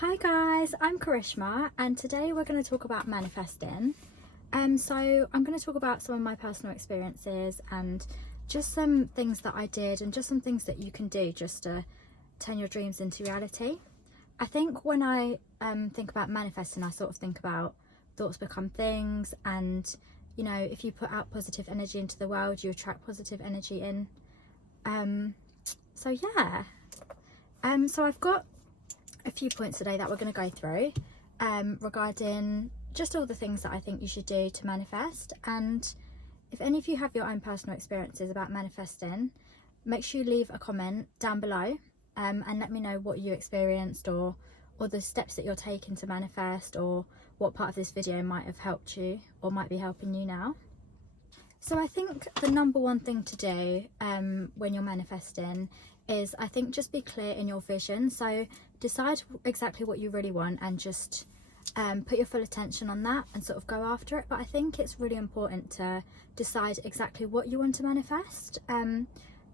Hi guys, I'm Karishma and today we're going to talk about manifesting. So I'm going to talk about some of my personal experiences and just some things that I did and just some things that you can do just to turn your dreams into reality. I think when I think about manifesting, I sort of think about thoughts become things, and you know, if you put out positive energy into the world, you attract positive energy in. So yeah, so I've got a few points today that we're going to go through regarding just all the things that I think you should do to manifest. And if any of you have your own personal experiences about manifesting, make sure you leave a comment down below and let me know what you experienced or the steps that you're taking to manifest, or what part of this video might have helped you or might be helping you now. So I think the number one thing to do when you're manifesting is, I think, just be clear in your vision. So decide exactly what you really want and just put your full attention on that and sort of go after it. But I think it's really important to decide exactly what you want to manifest,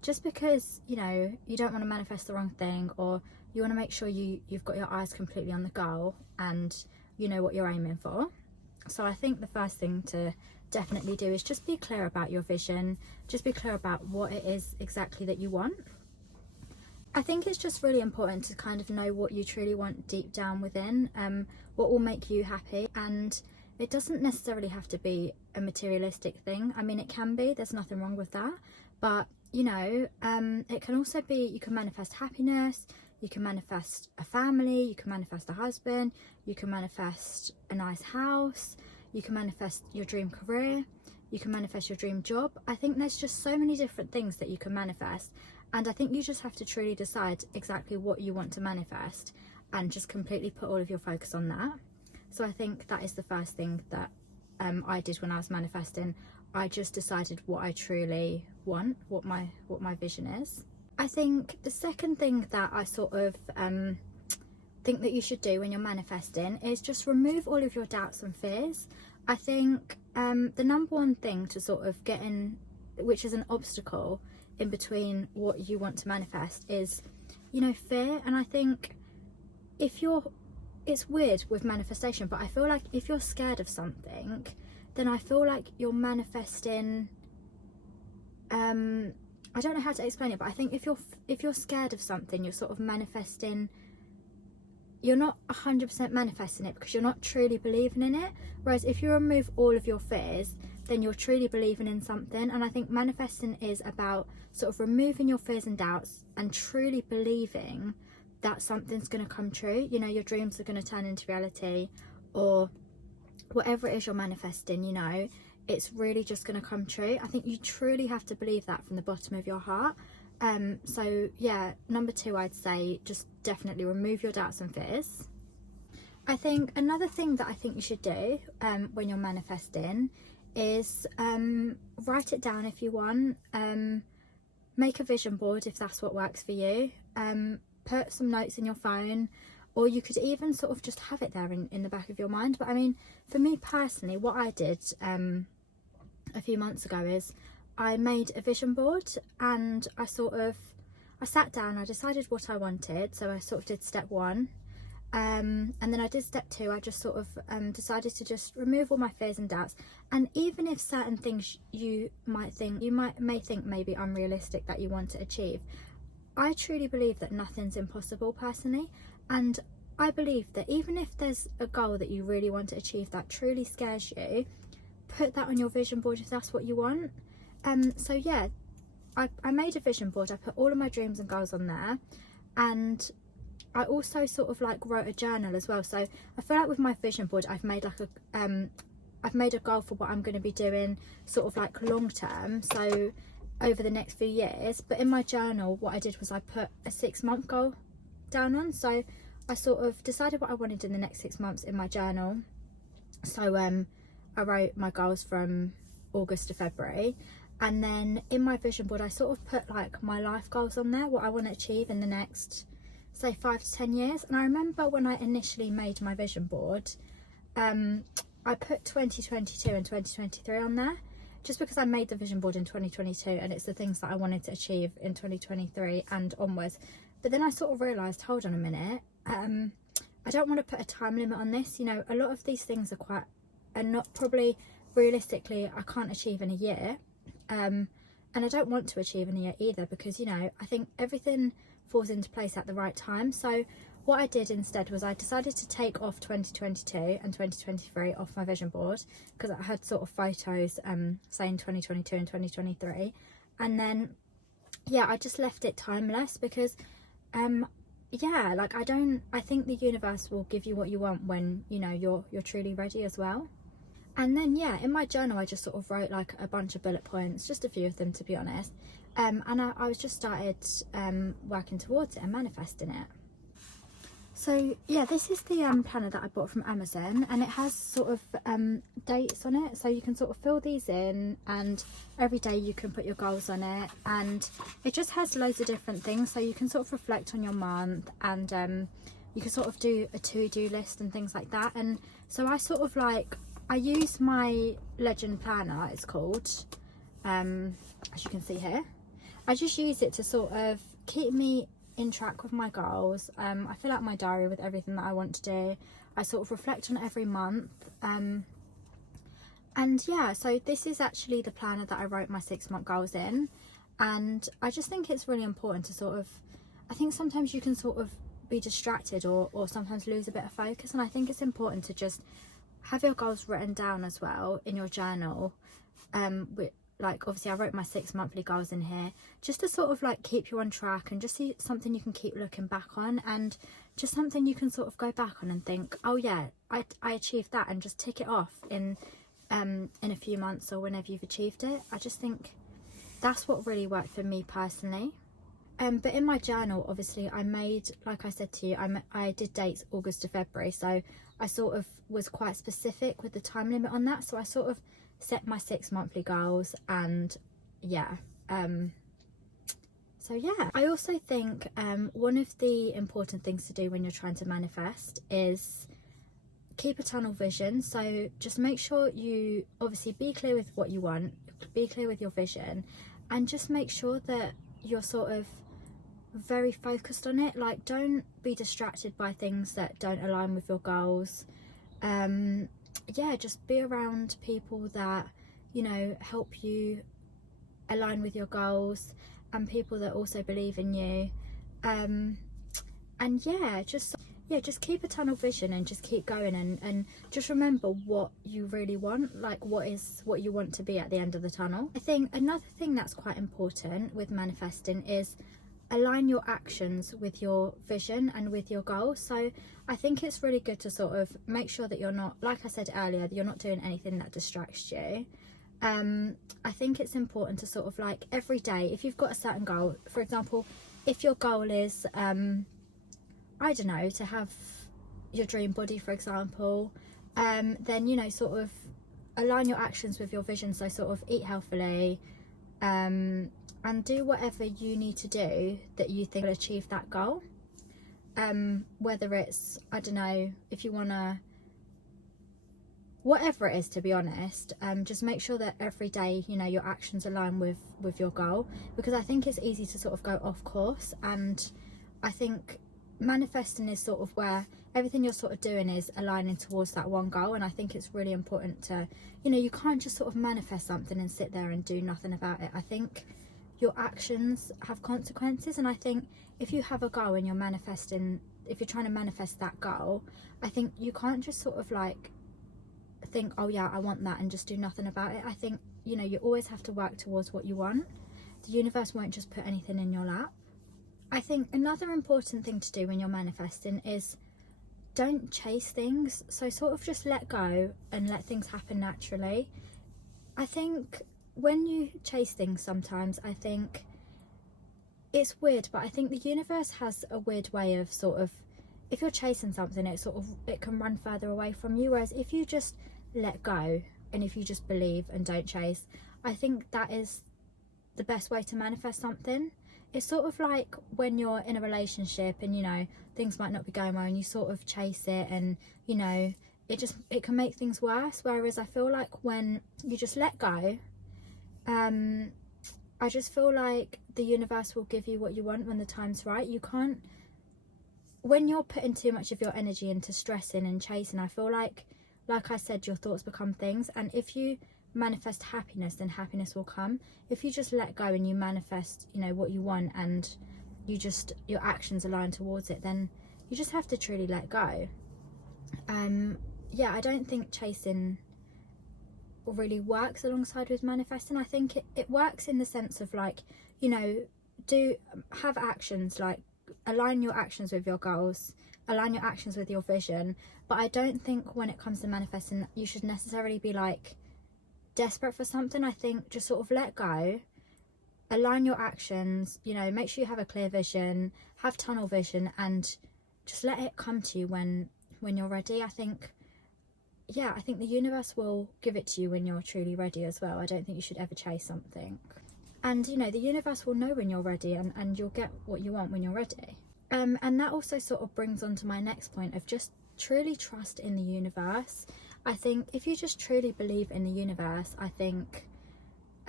just because, you know, you don't want to manifest the wrong thing, or you want to make sure you've got your eyes completely on the goal and you know what you're aiming for. So I think the first thing to definitely do is just be clear about your vision, just be clear about what it is exactly that you want. I think it's just really important to kind of know what you truly want deep down within, what will make you happy. And it doesn't necessarily have to be a materialistic thing. I mean, it can be, there's nothing wrong with that. But, you know, it can also be, you can manifest happiness, you can manifest a family, you can manifest a husband, you can manifest a nice house, you can manifest your dream career, you can manifest your dream job. I think there's just so many different things that you can manifest. And I think you just have to truly decide exactly what you want to manifest and just completely put all of your focus on that. So I think that is the first thing that I did when I was manifesting. I just decided what I truly want, what my vision is. I think the second thing that I sort of think that you should do when you're manifesting is just remove all of your doubts and fears. I think the number one thing to sort of get in, which is an obstacle in between what you want to manifest, is, you know, fear. And I think it's weird with manifestation, but I feel like if you're scared of something, then I feel like you're manifesting, I don't know how to explain it, but I think if you're scared of something, you're sort of manifesting, you're not 100% manifesting it because you're not truly believing in it. Whereas if you remove all of your fears, then you're truly believing in something. And I think manifesting is about sort of removing your fears and doubts and truly believing that something's going to come true. You know, your dreams are going to turn into reality, or whatever it is you're manifesting, you know, it's really just going to come true. I think you truly have to believe that from the bottom of your heart. So yeah, number two, I'd say just definitely remove your doubts and fears. I think another thing that I think you should do when you're manifesting is write it down if you want, make a vision board if that's what works for you, put some notes in your phone, or you could even sort of just have it there in the back of your mind. But I mean, for me personally, what I did a few months ago is I made a vision board, and I sat down, I decided what I wanted. So I sort of did step one, and then I did step two. I just sort of decided to just remove all my fears and doubts. And even if certain things you may think maybe unrealistic that you want to achieve, I truly believe that nothing's impossible personally. And I believe that even if there's a goal that you really want to achieve that truly scares you, put that on your vision board if that's what you want. So yeah, I made a vision board, I put all of my dreams and goals on there, and I also sort of like wrote a journal as well. So I feel like with my vision board, I've made like I've made a goal for what I'm going to be doing sort of like long term, so over the next few years. But in my journal, what I did was I put a 6-month goal down on. So I sort of decided what I wanted in the next 6 months in my journal. So I wrote my goals from August to February. And then in my vision board, I sort of put like my life goals on there, what I want to achieve in the next, say, 5 to 10 years. And I remember when I initially made my vision board, I put 2022 and 2023 on there, just because I made the vision board in 2022 and it's the things that I wanted to achieve in 2023 and onwards. But then I sort of realised, hold on a minute, I don't want to put a time limit on this. You know, a lot of these things are not probably realistically, I can't achieve in a year. And I don't want to achieve in a year either, because, you know, I think everything falls into place at the right time. So what I did instead was I decided to take off 2022 and 2023 off my vision board, because I had sort of photos saying 2022 and 2023, and then yeah, I just left it timeless, because yeah, like I think the universe will give you what you want when, you know, you're truly ready as well. And then yeah, in my journal I just sort of wrote like a bunch of bullet points, just a few of them to be honest, and I was just started working towards it and manifesting it. So yeah, this is the planner that I bought from Amazon, and it has sort of dates on it, so you can sort of fill these in, and every day you can put your goals on it, and it just has loads of different things, so you can sort of reflect on your month, and you can sort of do a to-do list and things like that. And so I sort of like, I use my Legend planner, it's called, as you can see here. I just use it to sort of keep me in track with my goals. I fill out my diary with everything that I want to do. I sort of reflect on every month, and yeah, so this is actually the planner that I wrote my 6-month goals in. And I just think it's really important to sort of, I think sometimes you can sort of be distracted or sometimes lose a bit of focus, and I think it's important to just have your goals written down as well in your journal. Like obviously I wrote my 6 monthly goals in here, just to sort of like keep you on track, and just see something you can keep looking back on, and just something you can sort of go back on and think, oh yeah, I achieved that, and just tick it off in a few months or whenever you've achieved it. I just think that's what really worked for me personally. But in my journal, obviously I made, like I said to you, I did dates August to February, so I sort of was quite specific with the time limit on that. So I sort of set my 6 monthly goals, and yeah, so yeah. I also think one of the important things to do when you're trying to manifest is keep a tunnel vision. So just make sure you obviously be clear with what you want, be clear with your vision, and just make sure that you're sort of very focused on it. Like, don't be distracted by things that don't align with your goals. Yeah, just be around people that, you know, help you align with your goals, and people that also believe in you. And yeah, just keep a tunnel vision, and just keep going, and just remember what you really want, like what you want to be at the end of the tunnel. I think another thing that's quite important with manifesting is align your actions with your vision and with your goals. So I think it's really good to sort of make sure that you're not, like I said earlier, that you're not doing anything that distracts you. I think it's important to sort of like every day, if you've got a certain goal, for example, if your goal is I don't know, to have your dream body, for example, then, you know, sort of align your actions with your vision. So sort of eat healthily, and do whatever you need to do that you think will achieve that goal. Whether it's, I don't know, if you want to, whatever it is, to be honest, just make sure that every day, you know, your actions align with your goal, because I think it's easy to sort of go off course. And I think manifesting is sort of where everything you're sort of doing is aligning towards that one goal. And I think it's really important to, you know, you can't just sort of manifest something and sit there and do nothing about it. I think your actions have consequences, and I think if you have a goal and you're manifesting, if you're trying to manifest that goal, I think you can't just sort of like think, oh yeah, I want that, and just do nothing about it. I think, you know, you always have to work towards what you want. The universe won't just put anything in your lap. I think another important thing to do when you're manifesting is don't chase things. So sort of just let go and let things happen naturally. I think when you chase things, sometimes I think it's weird, but I think the universe has a weird way of sort of, if you're chasing something, it can run further away from you. Whereas if you just let go, and if you just believe and don't chase, I think that is the best way to manifest something. It's sort of like when you're in a relationship and, you know, things might not be going well, and you sort of chase it, and, you know, it can make things worse. Whereas I feel like when you just let go, I just feel like the universe will give you what you want when the time's right. You can't when you're putting too much of your energy into stressing and chasing, I feel like I said, your thoughts become things. And if you manifest happiness, then happiness will come. If you just let go and you manifest, you know, what you want, and your actions align towards it, then you just have to truly let go. Yeah, I don't think chasing really works alongside with manifesting. I think it works in the sense of, like, you know, have actions, like align your actions with your goals, align your actions with your vision. But I don't think when it comes to manifesting you should necessarily be like desperate for something. I think just sort of let go, align your actions, you know, make sure you have a clear vision, have tunnel vision, and just let it come to you when you're ready. I think the universe will give it to you when you're truly ready as well. I don't think you should ever chase something. And, you know, the universe will know when you're ready, and you'll get what you want when you're ready. And that also sort of brings on to my next point of just truly trust in the universe. I think if you just truly believe in the universe, I think,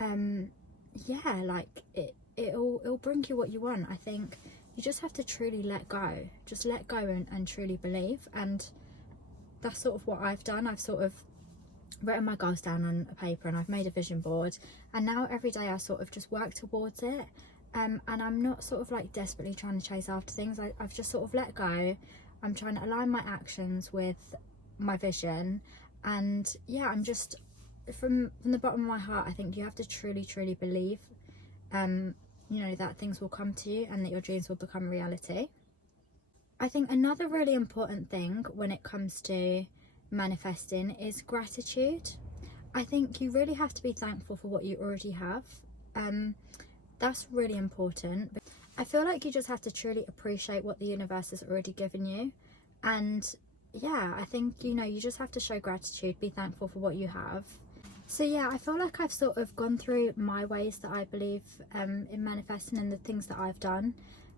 yeah, like it'll bring you what you want. I think you just have to truly let go. Just let go and truly believe. And that's sort of what I've done. I've sort of written my goals down on a paper, and I've made a vision board, and now every day I sort of just work towards it. And I'm not sort of like desperately trying to chase after things. I've just sort of let go. I'm trying to align my actions with my vision. And yeah, I'm just, from the bottom of my heart, I think you have to truly believe, you know, that things will come to you and that your dreams will become reality. I think another really important thing when it comes to manifesting is gratitude. I think you really have to be thankful for what you already have. That's really important. I feel like you just have to truly appreciate what the universe has already given you. And yeah, I think, you know, you just have to show gratitude, be thankful for what you have. So yeah, I feel like I've sort of gone through my ways that I believe in manifesting and the things that I've done.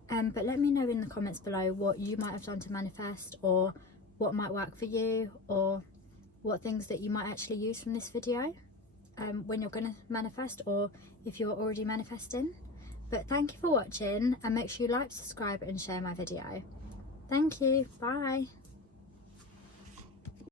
But let me know in the comments below what you might have done to manifest, or what might work for you, or what things that you might actually use from this video when you're going to manifest, or if you're already manifesting. But thank you for watching, and make sure you like, subscribe and share my video. Thank you. Bye.